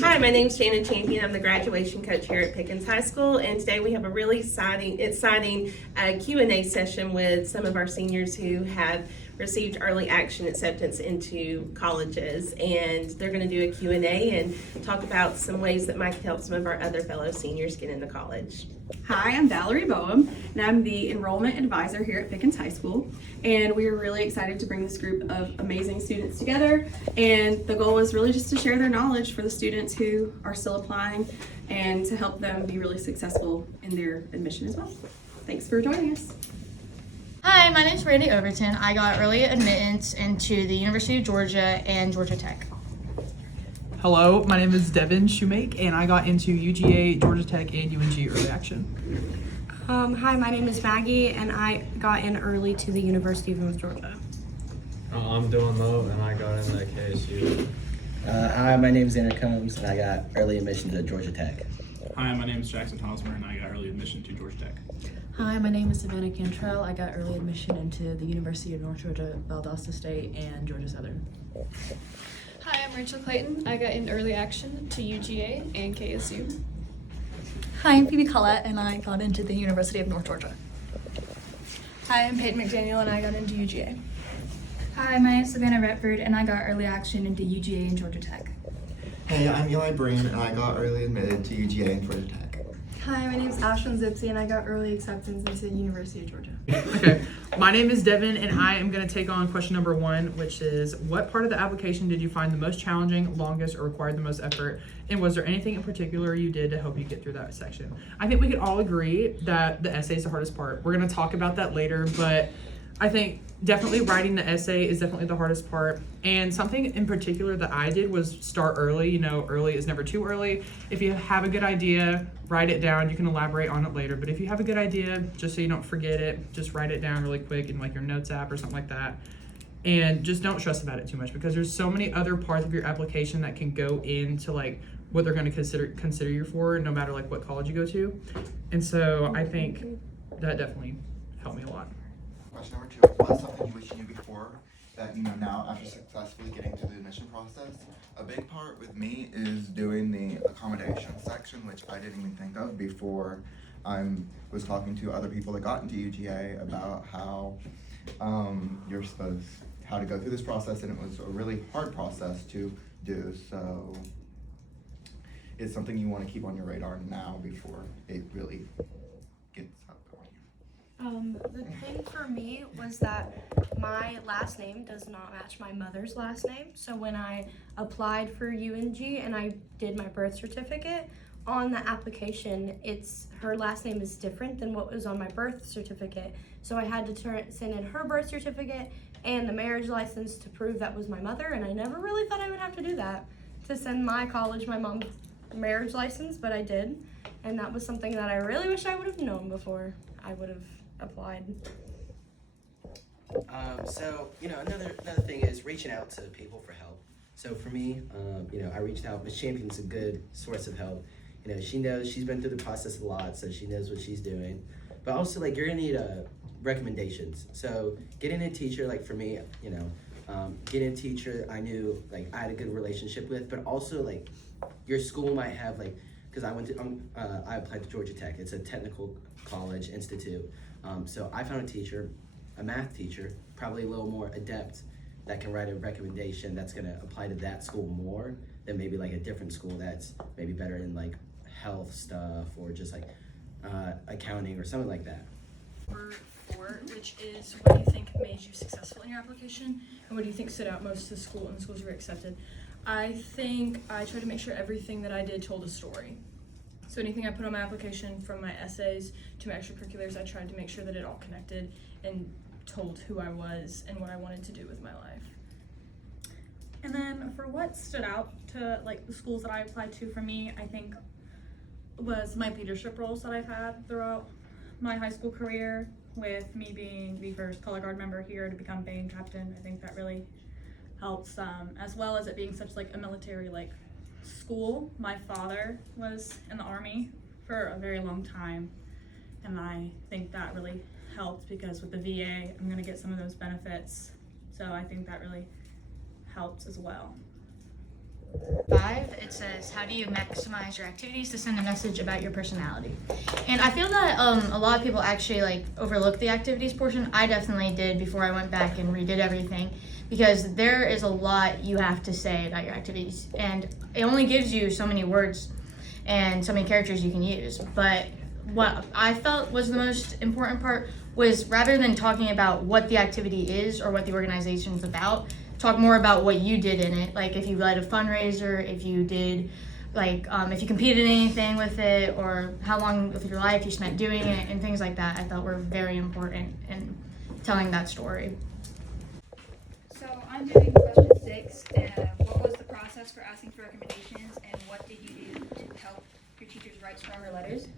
Hi, my name is Shannon Champion. I'm the graduation coach here at Pickens High School, and today we have a really exciting Q&A session with some of our seniors who have received early action acceptance into colleges, and they're going to do a Q&A and talk about some ways that might help some of our other fellow seniors get into college. Hi, I'm Valerie Boehm, and I'm the enrollment advisor here at Pickens High School. And we are really excited to bring this group of amazing students together. And the goal is really just to share their knowledge for the students who are still applying and to help them be really successful in their admission as well. Thanks for joining us. Hi, my name is Randy Overton. I got early admittance into the University of Georgia and Georgia Tech. Hello, my name is Devin Shoemake, and I got into UGA, Georgia Tech, and UNG early action. Hi, my name is Maggie, and I got in early to the University of North Georgia. I'm Dylan Moe, and I got in at KSU. Hi, my name is Xander Combs, and I got early admission to Georgia Tech. Hi, my name is Jackson Hosmer, and I got early admission to Georgia Tech. Hi, my name is Savannah Cantrell. I got early admission into the University of North Georgia, Valdosta State, and Georgia Southern. Hi, I'm Rachel Clayton. I got in early action to UGA and KSU. Hi, I'm Phoebe Collette, and I got into the University of North Georgia. Hi, I'm Peyton McDaniel, and I got into UGA. Hi, my name is Savannah Retford, and I got early action into UGA and Georgia Tech. Hey, I'm Eli Breen, and I got early admitted to UGA and Georgia Tech. Hi, my name is Ashlyn Zipsey, and I got early acceptance into the University of Georgia. Okay, my name is Devin, and I am going to take on question number 1, which is, what part of the application did you find the most challenging, longest, or required the most effort? And was there anything in particular you did to help you get through that section? I think we could all agree that the essay is the hardest part. We're going to talk about that later, but I think definitely writing the essay is definitely the hardest part. And something in particular that I did was start early. You know, early is never too early. If you have a good idea, write it down. You can elaborate on it later. But if you have a good idea, just so you don't forget it, just write it down really quick in like your notes app or something like that. And just don't stress about it too much, because there's so many other parts of your application that can go into like what they're going to consider you for, no matter like what college you go to. And so I think that definitely helped me a lot. Question number 2, what's something you wish you knew before that you know now after successfully getting through the admission process? A big part with me is doing the accommodation section, which I didn't even think of before I was talking to other people that got into UGA about how how to go through this process, and it was a really hard process to do. So it's something you want to keep on your radar now before it really gets up going. The thing for me was that my last name does not match my mother's last name. So when I applied for UNG and I did my birth certificate, on the application, her last name is different than what was on my birth certificate. So I had to send in her birth certificate and the marriage license to prove that was my mother, and I never really thought I would have to do that to send my mom's marriage license, but I did. And that was something that I really wish I would have known before I would have applied. So, another thing is reaching out to people for help. So for me, I reached out. Ms. Champion's a good source of help. She knows, she's been through the process a lot, so she knows what she's doing. But also, you're gonna need recommendations. So getting a teacher, for me, getting a teacher I knew, I had a good relationship with, but also, your school might have, because I applied to Georgia Tech. It's a technical college institute. So I found a teacher, a math teacher, probably a little more adept, that can write a recommendation that's gonna apply to that school more than maybe a different school that's maybe better in health stuff or just accounting or something like that. Number 4, which is, what do you think made you successful in your application, and what do you think stood out most to school and the schools you were accepted? I think I tried to make sure everything that I did told a story. So anything I put on my application, from my essays to my extracurriculars, I tried to make sure that it all connected and told who I was and what I wanted to do with my life. And then for what stood out to the schools that I applied to, for me, I think was my leadership roles that I've had throughout my high school career, with me being the first color guard member here to become band captain. I think that really helps, as well as it being such a military school. My father was in the Army for a very long time, and I think that really helped, because with the VA, I'm gonna get some of those benefits. So I think that really helped as well. 5, it says, how do you maximize your activities to send a message about your personality? And I feel that a lot of people actually like overlook the activities portion. I definitely did before I went back and redid everything, because there is a lot you have to say about your activities, and it only gives you so many words and so many characters you can use. But what I felt was the most important part was, rather than talking about what the activity is or what the organization is about, talk more about what you did in it. Like if you led a fundraiser, if you did, like if you competed in anything with it, or how long of your life you spent doing it, and things like that. I thought were very important in telling that story. So I'm doing question 6. What was the process for asking for recommendations, and what did you do to help your teachers write stronger letters?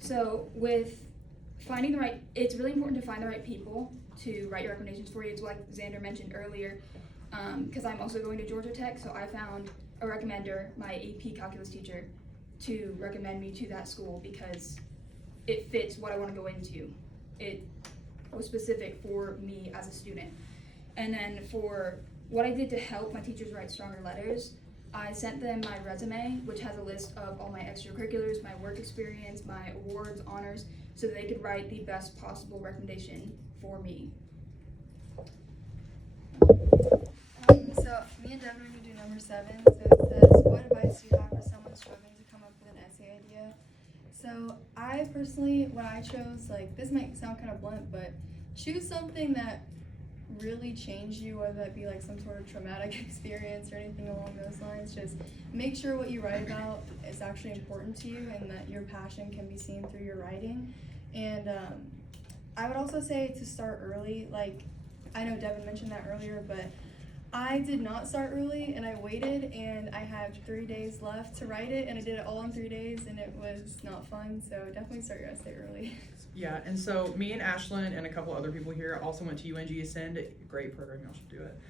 So with finding the right, it's really important to find the right people to write your recommendations for you. It's like Xander mentioned earlier, because I'm also going to Georgia Tech, so I found a recommender, my AP calculus teacher, to recommend me to that school because it fits what I want to go into. It was specific for me as a student. And then for what I did to help my teachers write stronger letters, I sent them my resume, which has a list of all my extracurriculars, my work experience, my awards, honors, so that they could write the best possible recommendation for me. So me and Devin are going to do number 7. So it says, what advice do you have for someone struggling to come up with an essay idea? So I personally, when I chose, like, this might sound kind of blunt, but choose something that really changed you, whether that be like some sort of traumatic experience or anything along those lines. Just make sure what you write about is actually important to you and that your passion can be seen through your writing. And I would also say to start early. Like, I know Devin mentioned that earlier, but I did not start early, and I waited, and I had 3 days left to write it, and I did it all in 3 days, and it was not fun. So definitely start your essay early. Yeah, and so me and Ashlyn and a couple other people here also went to UNG Ascend. Great program, y'all should do it.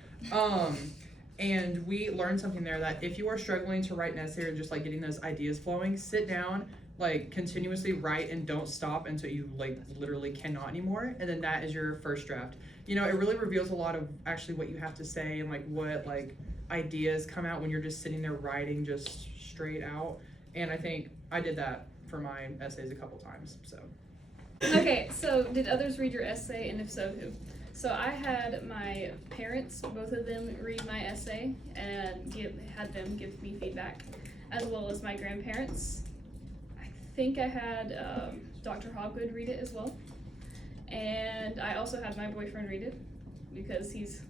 And we learned something there, that if you are struggling to write an essay or just like getting those ideas flowing, sit down, like continuously write, and don't stop until you like literally cannot anymore. And then that is your first draft. You know, it really reveals a lot of actually what you have to say and like what like ideas come out when you're just sitting there writing just straight out. And I think I did that for my essays a couple times, so. Okay, so did others read your essay, and if so, who? So I had my parents, both of them, read my essay and had them give me feedback, as well as my grandparents. I think I had Dr. Hogwood read it as well. And I also had my boyfriend read it because he's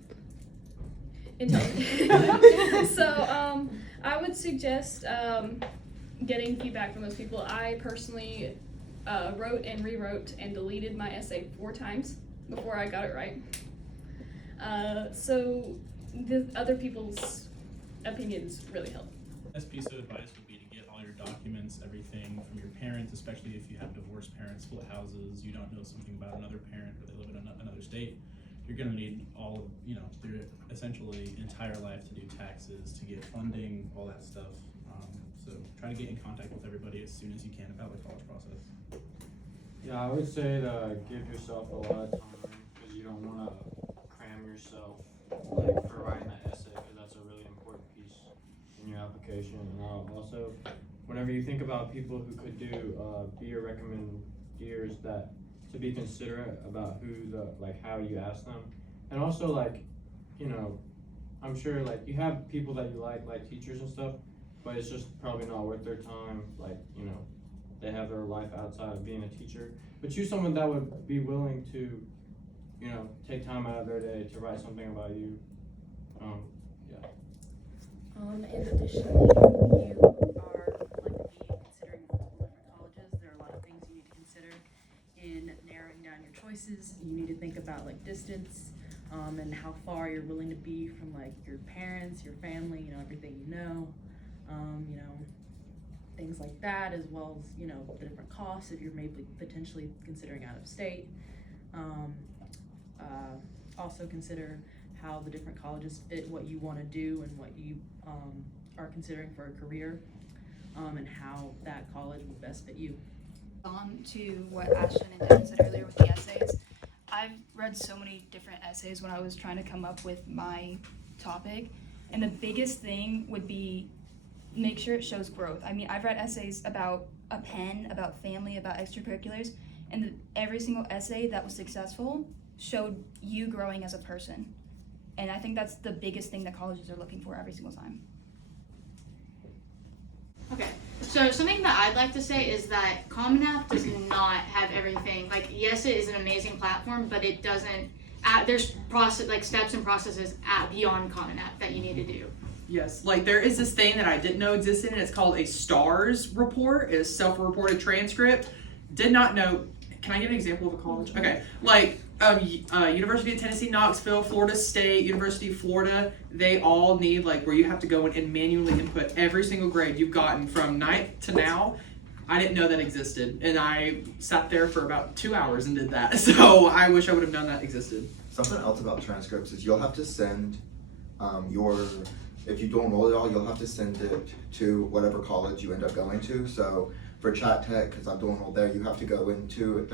intelligent. So I would suggest getting feedback from those people. I personally wrote and rewrote and deleted my essay 4 times before I got it right. So the other people's opinions really help. Best piece of advice would be to get all your documents, everything from your parents, especially if you have divorced parents, split houses, you don't know something about another parent, or they live in another state. You're going to need all of, their essentially entire life to do taxes, to get funding, all that stuff. So try to get in contact with everybody as soon as you can about the college process. Yeah, I would say to give yourself a lot of time, because you don't want to cram yourself like for writing that essay, because that's a really important piece in your application. And also, whenever you think about people who could do be your recommenders, that to be considerate about how you ask them, and also I'm sure you have people that you like teachers and stuff, but it's just probably not worth their time. They have their life outside of being a teacher. But choose someone that would be willing to, take time out of their day to write something about you. And additionally, you are considering multiple different colleges. There are a lot of things you need to consider in narrowing down your choices. You need to think about distance, and how far you're willing to be from your parents, your family, everything things like that, as well as the different costs if you're maybe potentially considering out of state. Also consider how the different colleges fit what you want to do and what you are considering for a career, and how that college will best fit you. On to what Ashton and Devin said earlier with the essays, I've read so many different essays when I was trying to come up with my topic, And the biggest thing would be make sure it shows growth. I mean, I've read essays about a pen, about family, about extracurriculars, and every single essay that was successful showed you growing as a person. And I think that's the biggest thing that colleges are looking for every single time. Okay, so something that I'd like to say is that Common App does not have everything. Like, yes, it is an amazing platform, but it doesn't. There's steps and processes beyond Common App that you need to do. Yes, like there is this thing that I didn't know existed, and it's called a STARS report. It's self-reported transcript. Did not know. Can I give an example of a college? Okay, like University of Tennessee, Knoxville, Florida State, University of Florida. They all need like where you have to go in and manually input every single grade you've gotten from ninth to now. I didn't know that existed, and I sat there for about 2 hours and did that. So I wish I would have known that existed. Something else about transcripts is you'll have to send if you don't enroll at all, you'll have to send it to whatever college you end up going to. So for Chat Tech, because I'm enrolled there, you have to go into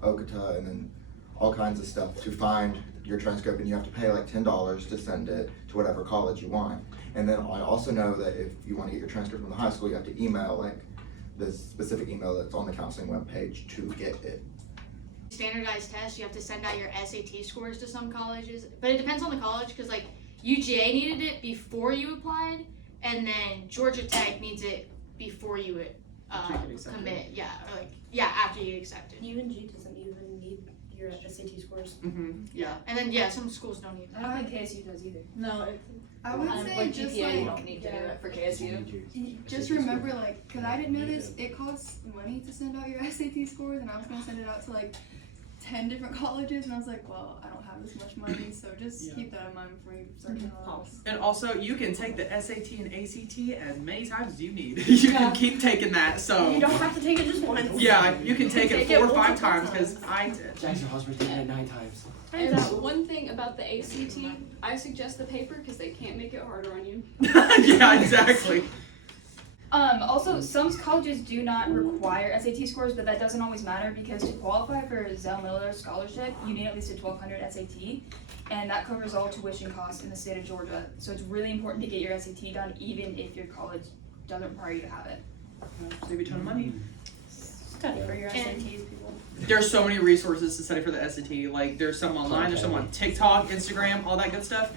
Okata and then all kinds of stuff to find your transcript, and you have to pay like $10 to send it to whatever college you want. And then I also know that if you want to get your transcript from the high school, you have to email like the specific email that's on the counseling webpage to get it. Standardized tests, you have to send out your SAT scores to some colleges, but it depends on the college because like UGA needed it before you applied, and then Georgia Tech needs it before you commit. Yeah, or like after you get accepted. UNG doesn't even need your SAT scores. Yeah, and then some schools don't need I that. don't think KSU does either. No, I would say just GPA, you don't need to do it for KSU. Just remember, like, because I didn't know this, it costs money to send out your SAT scores, and I was going to send it out to like 10 different colleges, and I was like, well, I don't have this much money, so just keep that in mind before you start doing all this. And also, you can take the SAT and ACT as many times as you need. You can keep taking that. So You don't have to take it just once. yeah, you can take it 4 or 5 times because I did. Jackson Hospital's taken it 9 times. And one thing about the ACT, I suggest the paper because they can't make it harder on you. Yeah, exactly. Also, some colleges do not require SAT scores, but that doesn't always matter because to qualify for Zell Miller scholarship, you need at least a 1200 SAT, and that covers all tuition costs in the state of Georgia. So it's really important to get your SAT done, even if your college doesn't require you to have it. Save you a ton of money. Study for your SATs, people. There's so many resources to study for the SAT. Like there's some online, there's some on TikTok, Instagram, all that good stuff.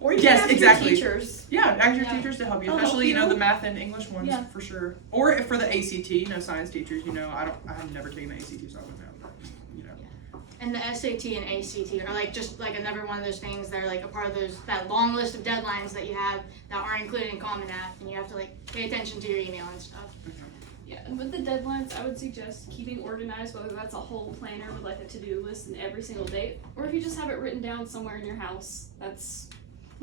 Or you can Yes, ask exactly. your teachers. Yeah, ask your teachers to help you, They'll help especially you. the math and English ones Yeah. for sure. Or if for the ACT, science teachers. I have never taken the ACT, so I wouldn't know. But, And the SAT and ACT are like just like another one of those things that are like a part of that long list of deadlines that you have that aren't included in Common App, and you have to like pay attention to your email and stuff. Yeah, and with the deadlines, I would suggest keeping organized, whether that's a whole planner with like a to-do list and every single date, or if you just have it written down somewhere in your house, that's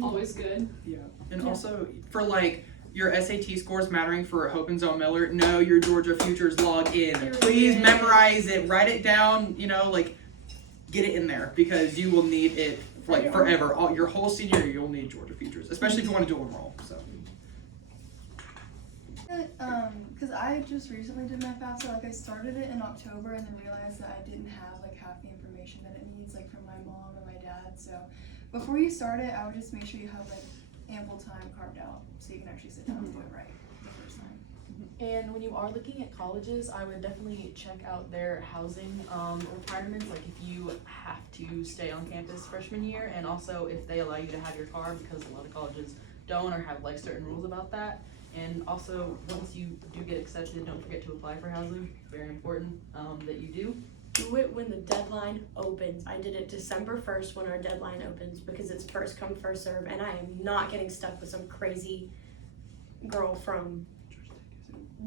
always good. Yeah, and also for like your SAT scores mattering for Hope and Zell Miller, know your Georgia Futures log in. Please memorize it, write it down, get it in there because you will need it like forever. Your whole senior year, you'll need Georgia Futures, especially if you want to dual enroll. So. Because I just recently did my FAFSA, like I started it in October and then realized that I didn't have like half the information that it needs like from my mom or my dad. So before you start it, I would just make sure you have like ample time carved out so you can actually sit down and do it right the first time. And when you are looking at colleges, I would definitely check out their housing requirements, like if you have to stay on campus freshman year, and also if they allow you to have your car, because a lot of colleges don't or have like certain rules about that. And also, once you do get accepted, don't forget to apply for housing. Very important that you do. Do it when the deadline opens. I did it December 1st when our deadline opens because it's first come, first serve, and I am not getting stuck with some crazy girl from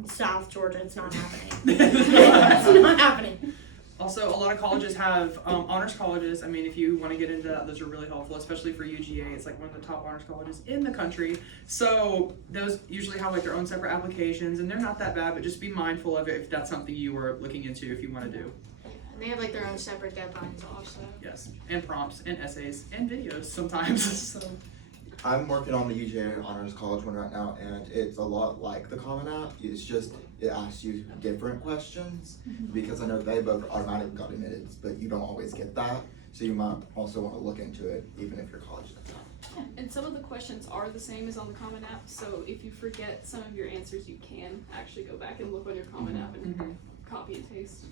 South Georgia. It's not happening. It's not happening. Also, a lot of colleges have honors colleges. I mean, if you want to get into that, those are really helpful, especially for UGA. It's like one of the top honors colleges in the country. So those usually have like their own separate applications, and they're not that bad, but just be mindful of it if that's something you are looking into if you want to do. And they have like their own separate deadlines also. Yes, and prompts, and essays, and videos sometimes. So. I'm working on the UGA Honors College one right now, and it's a lot like the Common App. It's just, it asks you different questions, because I know they both automatically got admitted, but you don't always get that. So you might also want to look into it, even if your college doesn't. And some of the questions are the same as on the Common App, so if you forget some of your answers, you can actually go back and look on your Common App and copy and paste.